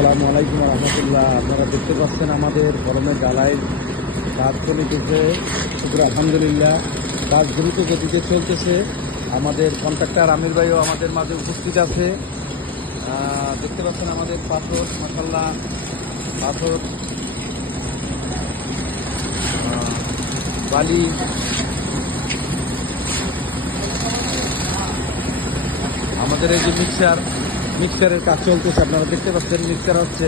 আসসালামু আলাইকুম রহমতুল্লাহ। আপনারা দেখতে পাচ্ছেন আমাদের কলমের জ্বালাই কাজ চলিতেছে শুক্র আলহামদুলিল্লাহ কাজ দ্রুত গতিতে চলতেছে। আমাদের কন্ট্রাক্টর আমির ভাইও আমাদের মাঝে উপস্থিত আছে। দেখতে পাচ্ছেন আমাদের পাথর মাসাল্লাহ পাথর বালি। আমাদের এই যে মিক্সার মিক্সারের কাজ চলতেছে, আপনারা দেখতে পাচ্ছেন মিক্সার হচ্ছে।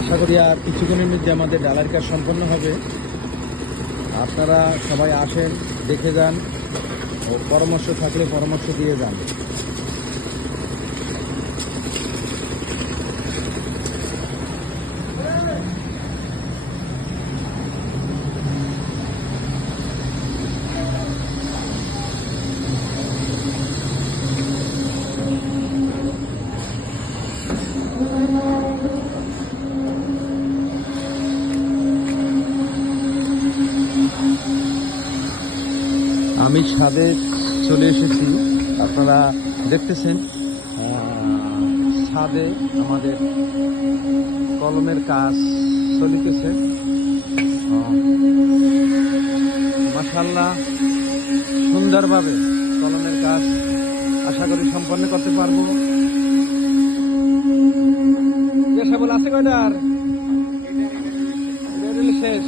আশা করি আর কিছুক্ষণের মধ্যে আমাদের ডালার কাজ সম্পন্ন হবে। আপনারা সবাই আসেন, দেখে যান, ও পরামর্শ থাকলে পরামর্শ দিয়ে যান। আমি ছাদে চলে এসেছি। আপনারা দেখতেছেন ছাদে আমাদের কলমের কাজ চলিতেছে। মাসাল্লাহ সুন্দরভাবে কলমের কাজ আশা করি সম্পন্ন করতে পারব। কয়টার শেষ।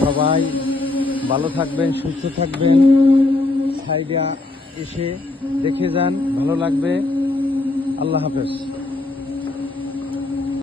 সবাই ভালো থাকবেন, সুস্থ থাকবেন। সাইডে এসে দেখে যান, ভালো লাগবে। আল্লাহ হাফেজ।